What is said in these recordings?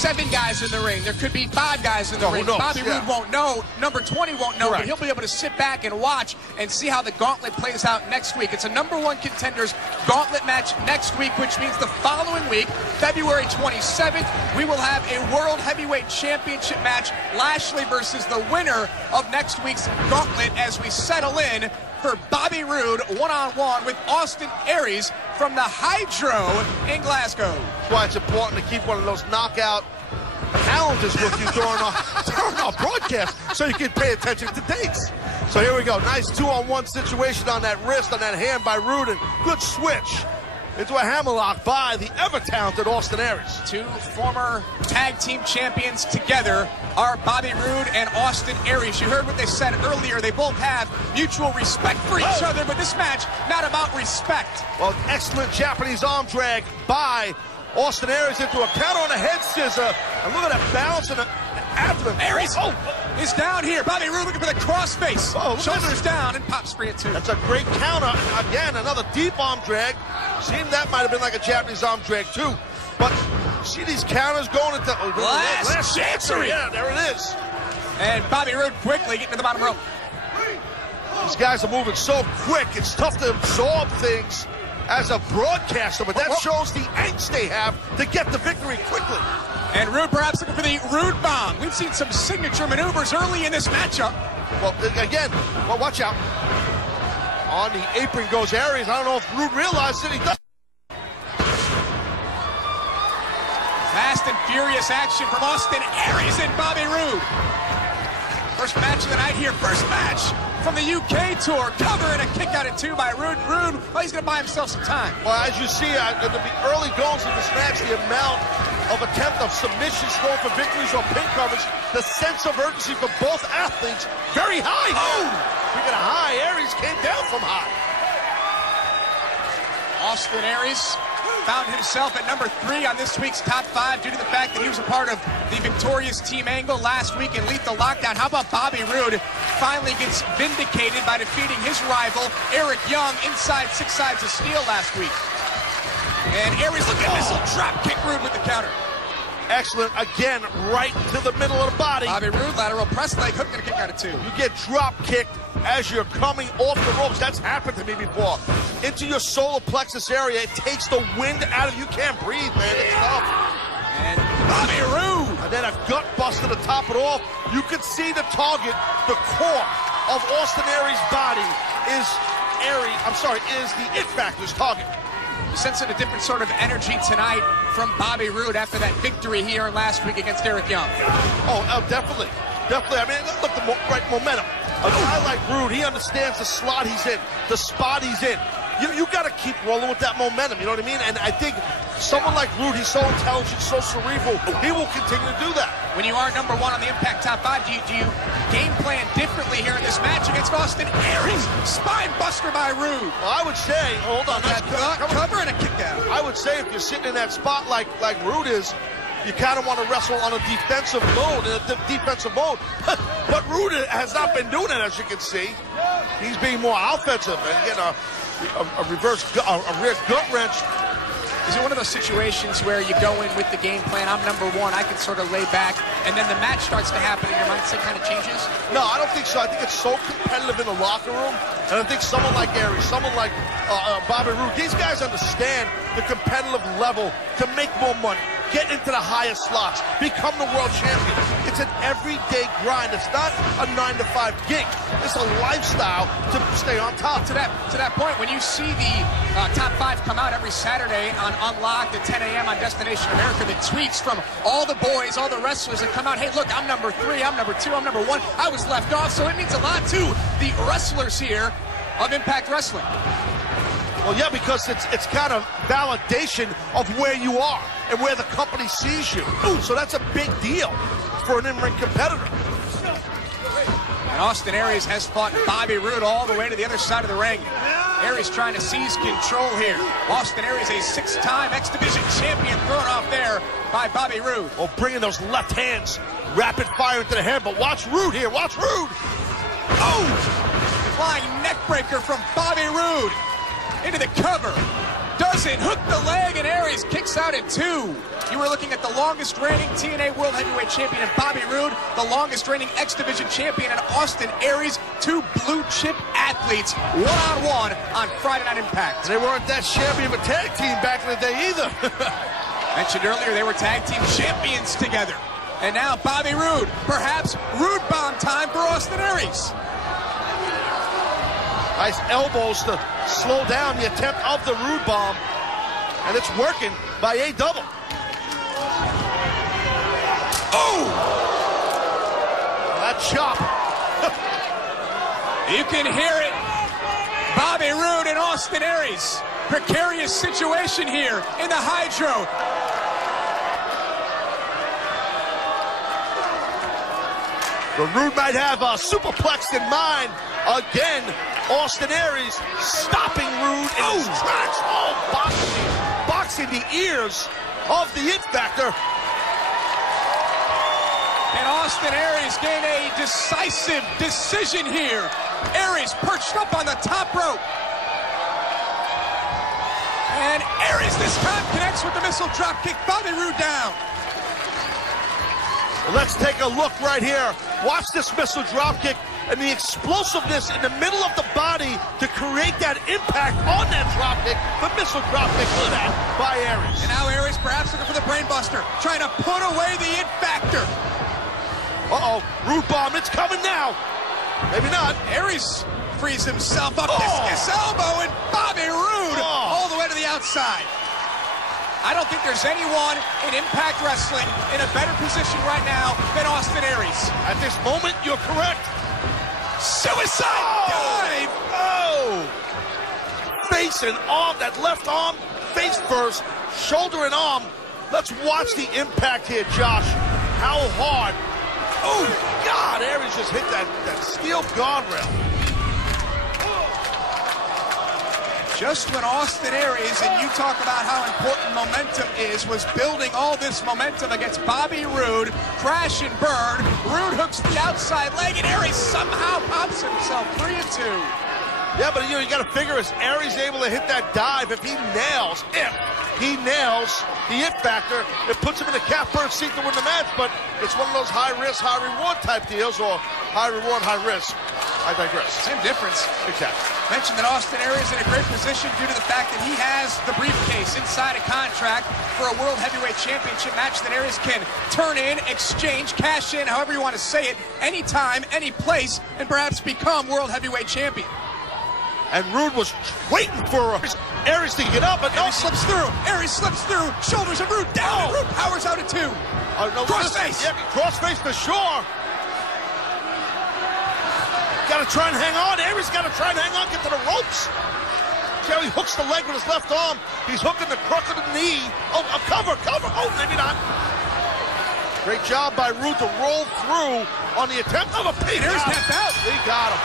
7 guys in the ring. There could be 5 guys in the ring. Bobby Roode won't know. Number 20 won't know, but he'll be able to sit back and watch and see how the gauntlet plays out next week. It's a #1 contenders gauntlet match next week, which means the following week, February 27th, we will have a World Heavyweight Championship match, Lashley versus the winner of next week's gauntlet, as we settle in for Bobby Roode one-on-one with Austin Aries from the Hydro in Glasgow. That's why it's important to keep one of those knockout calendars with you during our broadcast so you can pay attention to dates. So here we go. Nice 2-on-1 situation on that wrist, on that hand by Roode, and good switch into a hammerlock by the ever-talented Austin Aries. 2 former tag team champions together are Bobby Roode and Austin Aries. You heard what they said earlier. They both have mutual respect for each other, but this match, not about respect. Well, excellent Japanese arm drag by Austin Aries into a counter on a head scissor. And look at that balance and the abdomen. Aries is down here. Bobby Roode looking for the crossface. Shoulders down and pops free at 2. That's a great counter. Again, another deep arm drag. Seemed that might have been like a Japanese arm drag too. But see these counters going into last chancery. Yeah, there it is. And Bobby Roode quickly getting to the bottom rope. These guys are moving so quick. It's tough to absorb things as a broadcaster, but that shows the angst they have to get the victory quickly. And Roode perhaps looking for the Roode bomb. We've seen some signature maneuvers early in this matchup. Well, again, watch out. On the apron goes Aries. I don't know if Roode realized it. He does. Fast and furious action from Austin Aries and Bobby Roode. First match of the night here. First match from the UK tour. Cover and a kick out at 2 by Roode. Roode, he's going to buy himself some time. Well, as you see, in the early goals of this match, the amount of attempt of submissions going for victories or pin covers, the sense of urgency for both athletes, very high. Speaking of high, Aries came down from high. Austin Aries found himself at #3 on this week's top 5 due to the fact that he was a part of the victorious Team Angle last week in Lethal Lockdown. How about Bobby Roode finally gets vindicated by defeating his rival, Eric Young, inside 6 sides of steel last week. And Aries, look at this, little drop kick Roode with the counter. Excellent, again, right to the middle of the body. Bobby Roode, lateral press leg hook, and a kick out at 2. You get drop kicked as you're coming off the ropes. That's happened to me before. Into your solar plexus area, it takes the wind out of you. Can't breathe, man, it's tough. And Bobby Roode. And then a gut buster to top it off. You can see the target, the core of Austin Aries' body is the It Factor's target. Sensing a different sort of energy tonight from Bobby Roode after that victory here last week against Eric Young. Oh, definitely. Definitely. I mean, look, the right momentum. A guy like Roode, he understands the slot he's in, the spot he's in. You got to keep rolling with that momentum, you know what I mean? And I think someone like Roode, he's so intelligent, so cerebral, he will continue to do that. When you are #1 on the Impact Top 5, do you game plan differently here in this match against Austin Aries? Spine buster by Roode. Well, I would say, hold on. Cover and a kick out. I would say if you're sitting in that spot like Roode is, you kind of want to wrestle on a defensive mode, but Roode has not been doing it, as you can see. He's being more offensive and getting a rear gut wrench. Is it one of those situations where you go in with the game plan, I'm #1, I can sort of lay back, and then the match starts to happen and your mindset kind of changes? No, I don't think so. I think it's so competitive in the locker room, and I think someone like Aries, someone like Bobby Roode, these guys understand the competitive level to make more money, get into the highest slots, become the world champion. It's an everyday grind. It's not a 9-to-5 gig. It's a lifestyle to stay on top. To that point, when you see the top 5 come out every Saturday on Unlocked at 10 a.m. on Destination America, the tweets from all the boys, all the wrestlers that come out, hey, look, I'm #3, I'm #2, I'm #1, I was left off, so it means a lot to the wrestlers here of Impact Wrestling. Well, yeah, because it's kind of validation of where you are and where the company sees you. So that's a big deal for an in-ring competitor. And Austin Aries has fought Bobby Roode all the way to the other side of the ring. Aries trying to seize control here. Austin Aries, a 6-time X Division champion, thrown off there by Bobby Roode. Well, bringing those left hands rapid fire into the head, but watch Roode here, watch Roode. Oh! Flying neck breaker from Bobby Roode into the cover. doesn't. Hook the leg, and Aries kicks out at 2. You were looking at the longest reigning TNA World Heavyweight Champion in Bobby Roode, the longest reigning X Division Champion in Austin Aries, 2 blue chip athletes, one-on-one on Friday Night Impact. They weren't that shabby of a tag team back in the day either. Mentioned earlier, they were tag team champions together. And now Bobby Roode, perhaps Roode bomb time for Austin Aries. Nice elbows to slow down the attempt of the Roode bomb. And it's working by a double. Oh! That chop. You can hear it. Bobby Roode and Austin Aries. Precarious situation here in the Hydro. The Roode might have a superplex in mind. Again, Austin Aries stopping Roode in his tracks. Oh, boxing the ears of the It Factor. And Austin Aries gained a decisive decision here. Aries perched up on the top rope. And Aries this time connects with the missile drop kick. Bobby Roode down. Let's take a look right here. Watch this missile drop kick and the explosiveness in the middle of the body to create that impact on that drop kick. The missile drop kick, look at that, by Aries. And now Aries perhaps looking for the brainbuster, trying to put away the It Factor. Uh-oh, Roode bomb, it's coming now. Maybe not. Aries frees himself up, discus elbow, and Bobby Roode all the way to the outside. I don't think there's anyone in Impact Wrestling in a better position right now than Austin Aries. At this moment, you're correct. Suicide dive! Oh! Face and arm, that left arm, face first, shoulder and arm. Let's watch the impact here, Josh. How hard. Oh, God, Aries just hit that steel guardrail. Just when Austin Aries, and you talk about how important momentum is, was building all this momentum against Bobby Roode, crash and burn. Roode hooks the outside leg, and Aries somehow pops himself 3-2. Yeah, but you got to figure, is Aries able to hit that dive? If he nails the It Factor, it puts him in the catbird seat to win the match, but it's one of those high risk, high reward type deals, or high reward, high risk. I digress. Same difference. Exactly. Mentioned that Austin Aries is in a great position due to the fact that he has the briefcase inside a contract for a World Heavyweight Championship match that Aries can turn in, exchange, cash in, however you want to say it, anytime, any place, and perhaps become World Heavyweight Champion. And Roode was waiting for Aries to get up, but no. Aries slips through. Aries slips through. Shoulders of Roode down. Roode powers out at 2. No, crossface. Yeah, crossface for sure. Got to try and hang on. Aries got to try and hang on, get to the ropes. See how he hooks the leg with his left arm. He's hooking the crook of the knee. Oh, a cover. Oh, maybe not. Great job by Roode to roll through on the attempt of a pin. Aries tapped out. He got him.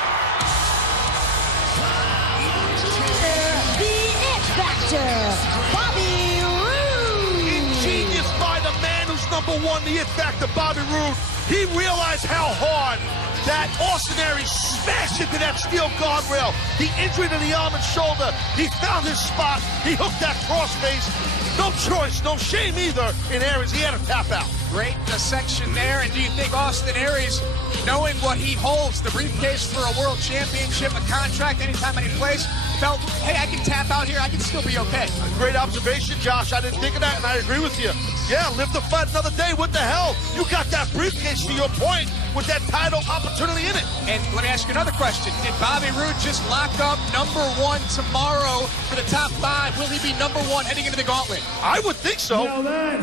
Bobby Roode. Ingenious by the man who's #1, the It Factor, Bobby Roode. He realized how hard that Austin Aries smashed into that steel guardrail. The injury to the arm and shoulder. He found his spot. He hooked that crossface. No choice, no shame either in Aries. He had to tap out. Great dissection there. And do you think Austin Aries, knowing what he holds, the briefcase for a world championship, a contract anytime, any place, felt, hey, I can tap out here, I can still be okay? Great observation, Josh. I didn't think of that, and I agree with you. Yeah, live to fight another day. What the hell? You got that briefcase, to your point, with that title opportunity in it. And let me ask you another question. Did Bobby Roode just lock up #1 tomorrow for the top 5? Will he be #1 heading into the gauntlet? I would think so. Now that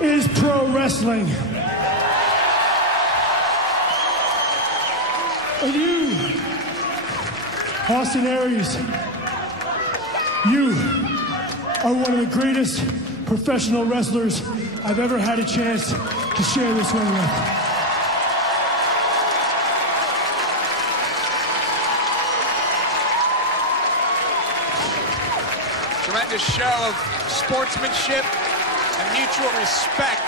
is pro wrestling. And you, Austin Aries, you are one of the greatest professional wrestlers I've ever had a chance to share this ring with. Tremendous show of sportsmanship and mutual respect.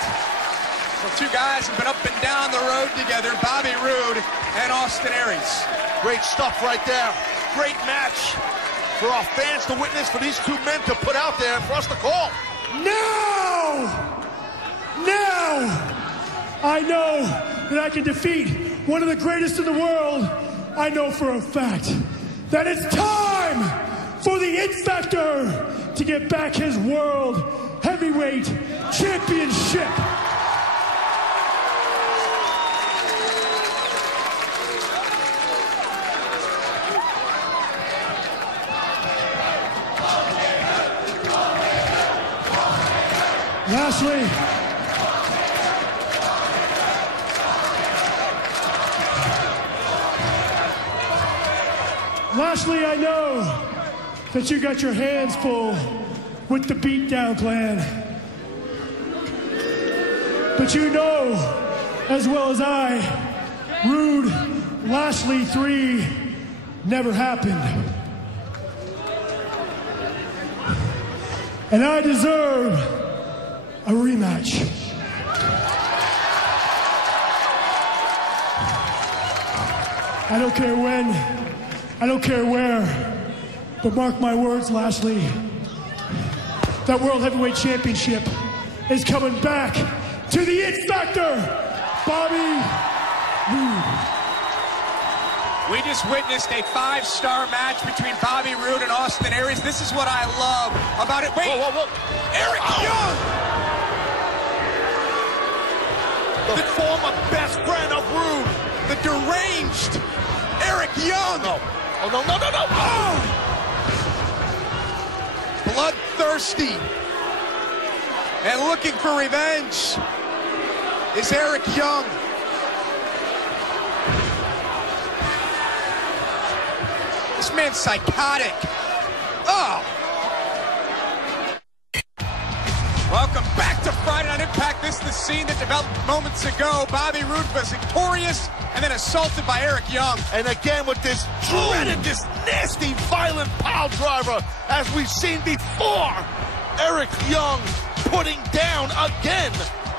So two guys have been up and down the road together, Bobby Roode and Austin Aries. Great stuff right there. Great match. for our fans to witness, for these two men to put out there and for us to call. Now I know that I can defeat one of the greatest in the world. I know for a fact that it's time for the It Factor to get back his World Heavyweight Championship. Lashley, I know that you got your hands full with the Beatdown Clan. But you know, as well as I, Roode, Lashley 3 never happened. And I deserve a rematch. I don't care when, I don't care where, but mark my words, Lashley. That World Heavyweight Championship is coming back to the It Factor, Bobby Roode. We just witnessed a 5-star match between Bobby Roode and Austin Aries. This is what I love about it. Wait, whoa. Eric Young! The former best friend of Roode. The deranged Eric Young! No. Oh, no. Oh! Bloodthirsty and looking for revenge is Eric Young. This man's psychotic. Oh! Welcome back to Friday Night Impact. This is the scene that developed moments ago. Bobby Roode was victorious and then assaulted by Eric Young. And again with this dreaded, this nasty, violent pile driver, as we've seen before. Eric Young putting down again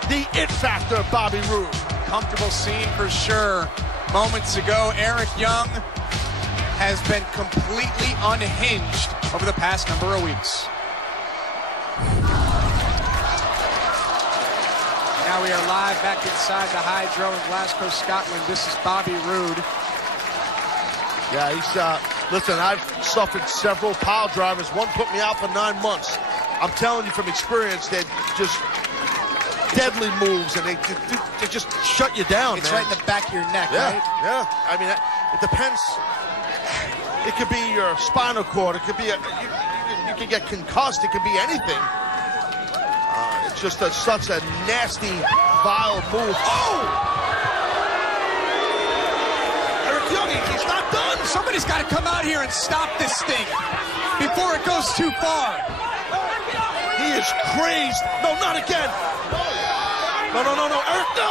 the It Factor, Bobby Roode. Comfortable scene for sure. Moments ago, Eric Young has been completely unhinged over the past number of weeks. Now we are live back inside the Hydro in Glasgow, Scotland. This is Bobby Roode. Yeah, he's, listen, I've suffered several pile drivers. One put me out for 9 months. I'm telling you from experience, they're just deadly moves, and they just shut you down, It's man. right in the back of your neck, Yeah, right? yeah. I mean, it depends. It could be your spinal cord. It could be, you can get concussed. It could be anything. It's just such a nasty, vile move. Oh! Eric Young, he's not done. Somebody's got to come out here and stop this thing before it goes too far. He is crazed. No, not again. No. Eric, no.